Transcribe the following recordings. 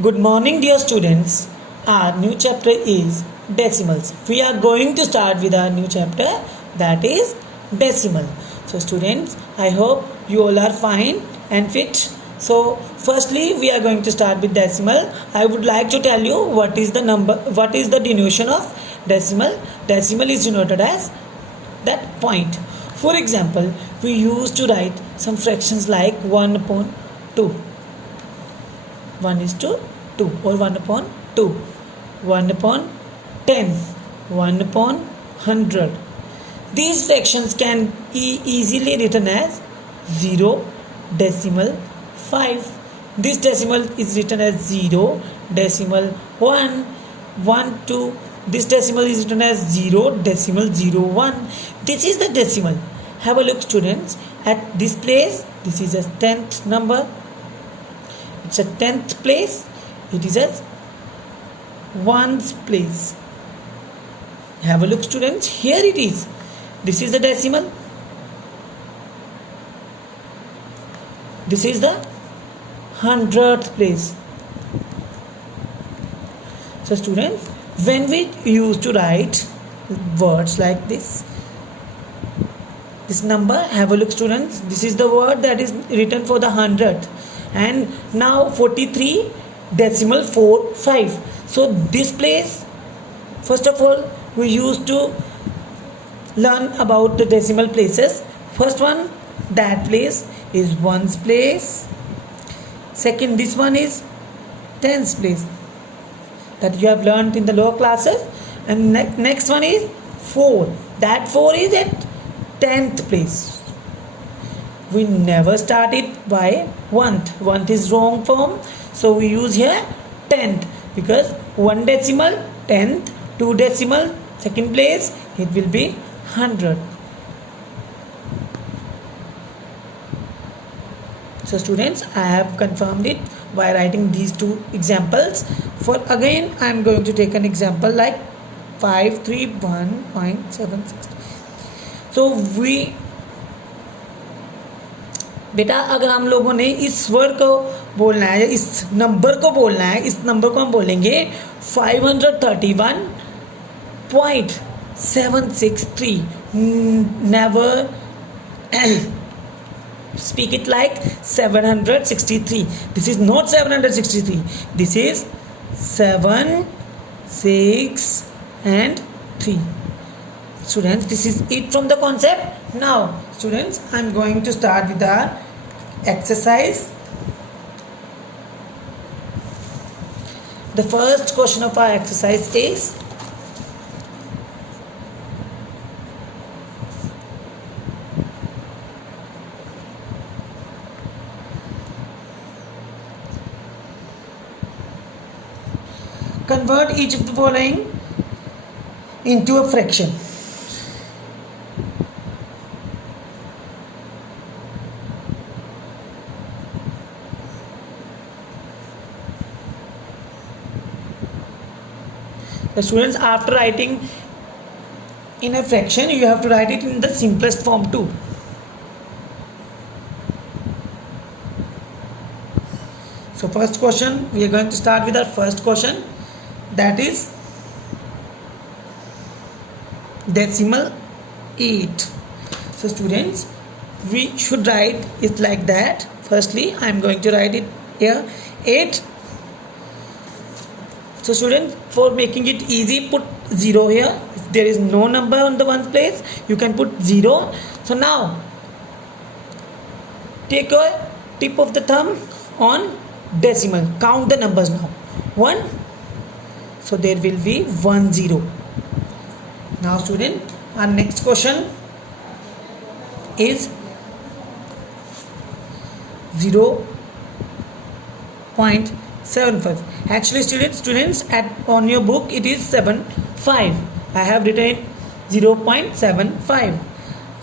Good morning, dear students. Our new chapter is decimals. We are going to start with our new chapter, that is decimal. So, students, I hope you all are fine and fit. So, firstly, we are going to start with decimal. I would like to tell you what is the denotation of decimal. Decimal is denoted as that point. For example, we used to write some fractions like 1 upon 2. 1 is to 2 or 1 upon 2, 1 upon 10, 1 upon 100. These fractions can be easily written as 0 decimal 5. This decimal is written as 0 decimal 1, 1 2. This decimal is written as 0 decimal 01. This is the decimal. Have a look, students, at this place. This is a 10th number. It's a 10th place. It is a ones place. Have a look, students. Here it is. This is the decimal. This is the 100th place. So, students, when we used to write words like this number, have a look, students. This is the word that is written for the 100th. And now 43 decimal 4 5. So this place, first of all, we used to learn about the decimal places. First one, that place is ones place. Second, this one is tens place, that you have learned in the lower classes. And next one is 4. That 4 is at 10th place. We never start it by 1th. 1th is wrong form. So we use here 10th, because 1 decimal 10th, 2 decimal second place, it will be 100. So students, I have confirmed it by writing these two examples. For again, I am going to take an example like 531.76. So we बेटा, अगर हम लोगों ने इस word को बोलना है, इस नंबर को बोलना है, इस नंबर को हम बोलेंगे 531.763. Never speak it like 763. This is not 763. This is 7, 6 and 3. Students, this is it from the concept. Now, students, I am going to start with our exercise. The first question of our exercise is convert each of the following into a fraction. The students, after writing in a fraction, you have to write it in the simplest form too. So first question, we are going to start with our first question, that is decimal 8. So students, we should write it like that. Firstly, I am going to write it here 8. So students, for making it easy, put 0 here. If there is no number on the ones place, you can put 0. So now, take your tip of the thumb on decimal. Count the numbers now. 1. So there will be 1 0. Now student, our next question is 0.75. Actually, students, on your book it is 75. I have written 0.75.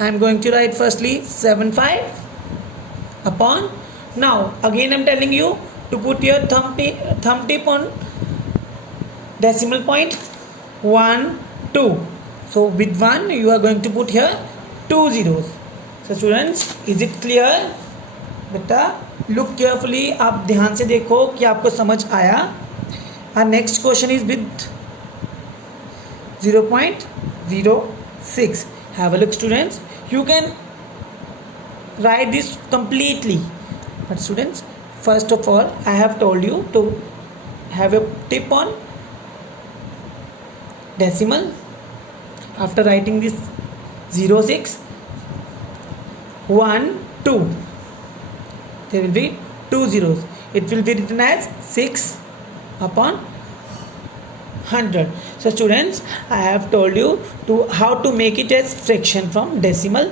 I am going to write firstly 75 upon. Now again I am telling you to put your thumb tip on decimal point 1 2. So with 1 you are going to put here 2 zeros. So students, is it clear? बेटा look carefully, आप ध्यान से देखो कि आपको समझ आया. Our next question is with 0.06. Have a look, students. You can write this completely. But students, first of all, I have told you to have a tip on decimal. After writing this 06, 1, 2, there will be 2 zeros. It will be written as 6 upon 100. So students, I have told you to how to make it as fraction from decimal,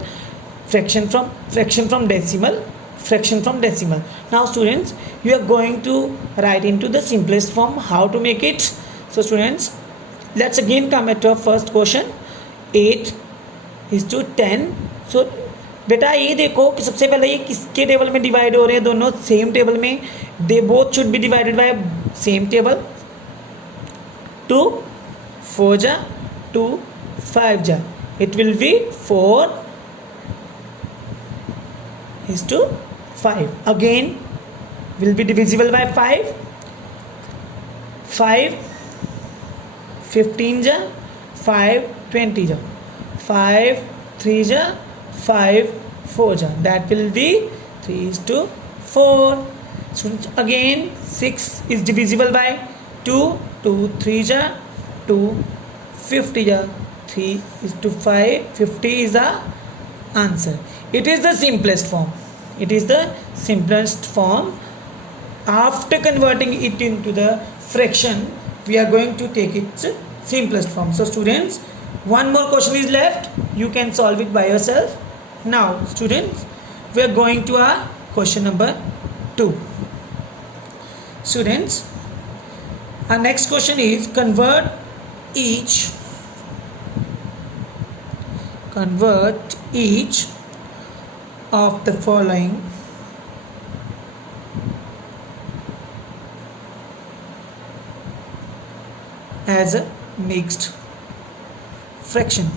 fraction from decimal, fraction from decimal. Now students, you are going to write into the simplest form how to make it. So students, let's again come at our first question. 8 is to 10. So बेटा ये देखो कि सबसे पहले ये किसके table में divide हो रहे हैं, दोनों सेम टेबल में. They both should be divided by same table. 2 4 जा 2 5 जा, it will be 4 is to 5. Again will be divisible by 5. 5 15 जा 5 20 जा, 5 3 जा 5 4 जा, that will be 3 is to 4. So again 6 is divisible by 2. 2 3 जा 2 50 जा, 3 is to 5, 50 is the answer. It is the simplest form. It is the simplest form. After converting it into the fraction, we are going to take its simplest form. So students, one more question is left. You can solve it by yourself. Now students, we are going to our question number 2. Students, our next question is convert each of the following as a mixed fraction.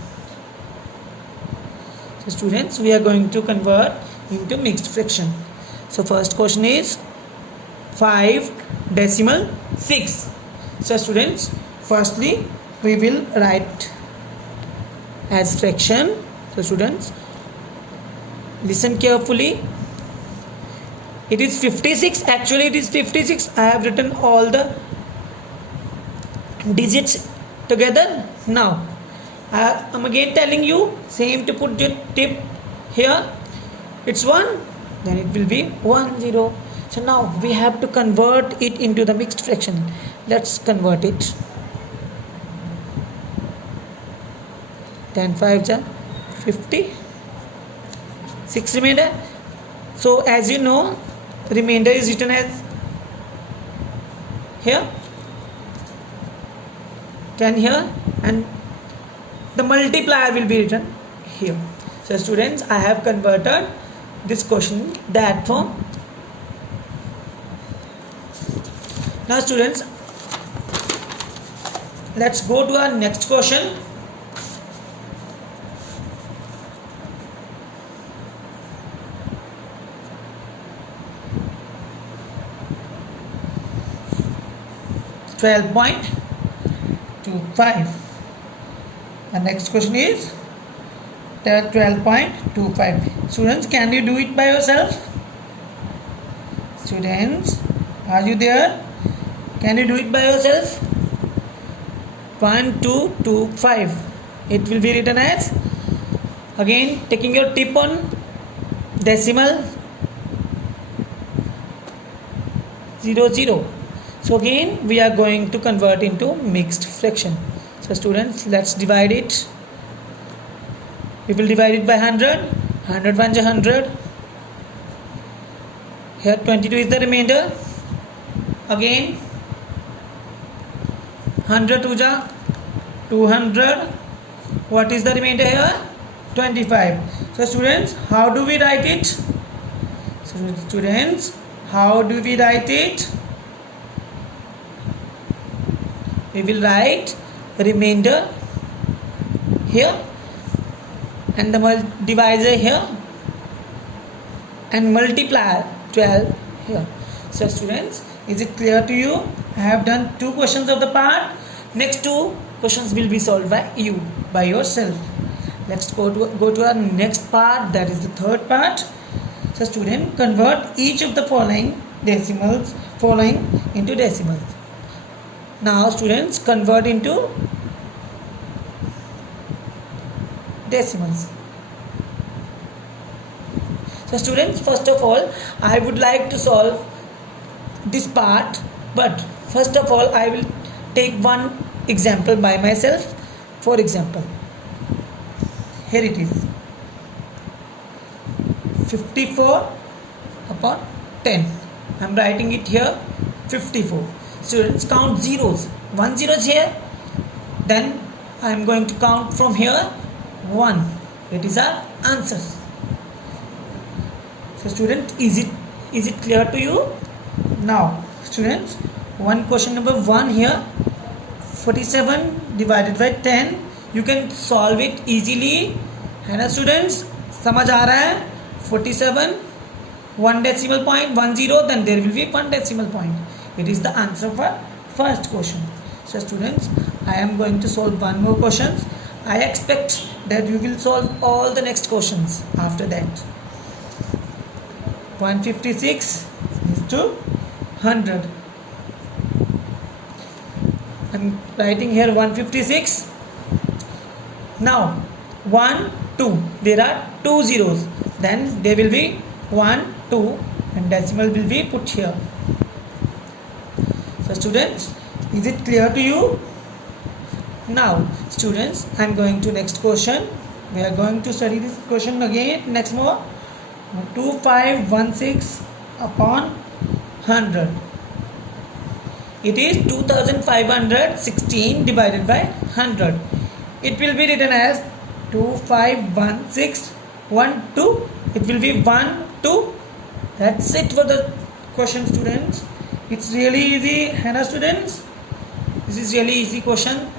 So students, we are going to convert into mixed fraction. So first question is 5 decimal 6. So students, firstly we will write as fraction. So students, listen carefully. It is 56. Actually it is 56. I have written all the digits together. Now I am again telling you same to put the tip here. It's 1, then it will be 1 0. So now we have to convert it into the mixed fraction. Let's convert it. 10 5 ja 50, 6 remainder. So as you know, remainder is written as here, 10 here, and the multiplier will be written here. So students, I have converted this question that form. Now students, let's go to our next question. $12.25. The next question is 12.25. Students, can you do it by yourself? Students, are you there? Can you do it by yourself? 0.225. It will be written as, again taking your tip on decimal 00. So again we are going to convert into mixed fraction. So students, let's divide it. We will divide it by 100. 100 1 is 100. Here 22 is the remainder. Again 100 2 ja 200. What is the remainder here? 25. So students, how do we write it? So students, how do we write it? We will write remainder here and the divisor here. and multiply 12 here. So students, is it clear to you? I have done 2 questions of the part. Next 2 questions will be solved by you, by yourself. Let's go to our next part, that is the third part. So student, convert each of the following into decimals. Now students, convert into decimals. So students, first of all, I would like to solve this part, but first of all I will take one example by myself. For example, here it is, 54 upon 10. I am writing it here, 54. Students, count zeros. 1 0 is here, then I am going to count from here 1. It is our answer. So student, is it clear to you? Now students, one question number 1 here, 47 divided by 10. You can solve it easily, है ना students? समझ आ रहा है? 47, 1 decimal point, 1 0, then there will be 1 decimal point. It is the answer for first question. So students, I am going to solve one more question. I expect that you will solve all the next questions after that. 156 is to 100. I am writing here 156. Now 1 2, there are 2 zeros, then there will be 1 2 and decimal will be put here. So students, is it clear to you? Now students, I am going to next question. We are going to study this question again next more. 2516 upon 100. It is 2516 divided by 100. It will be written as 2516 1 2. It will be 1 2. That's it for the question students. It's really easy, है ना students? This is really easy question.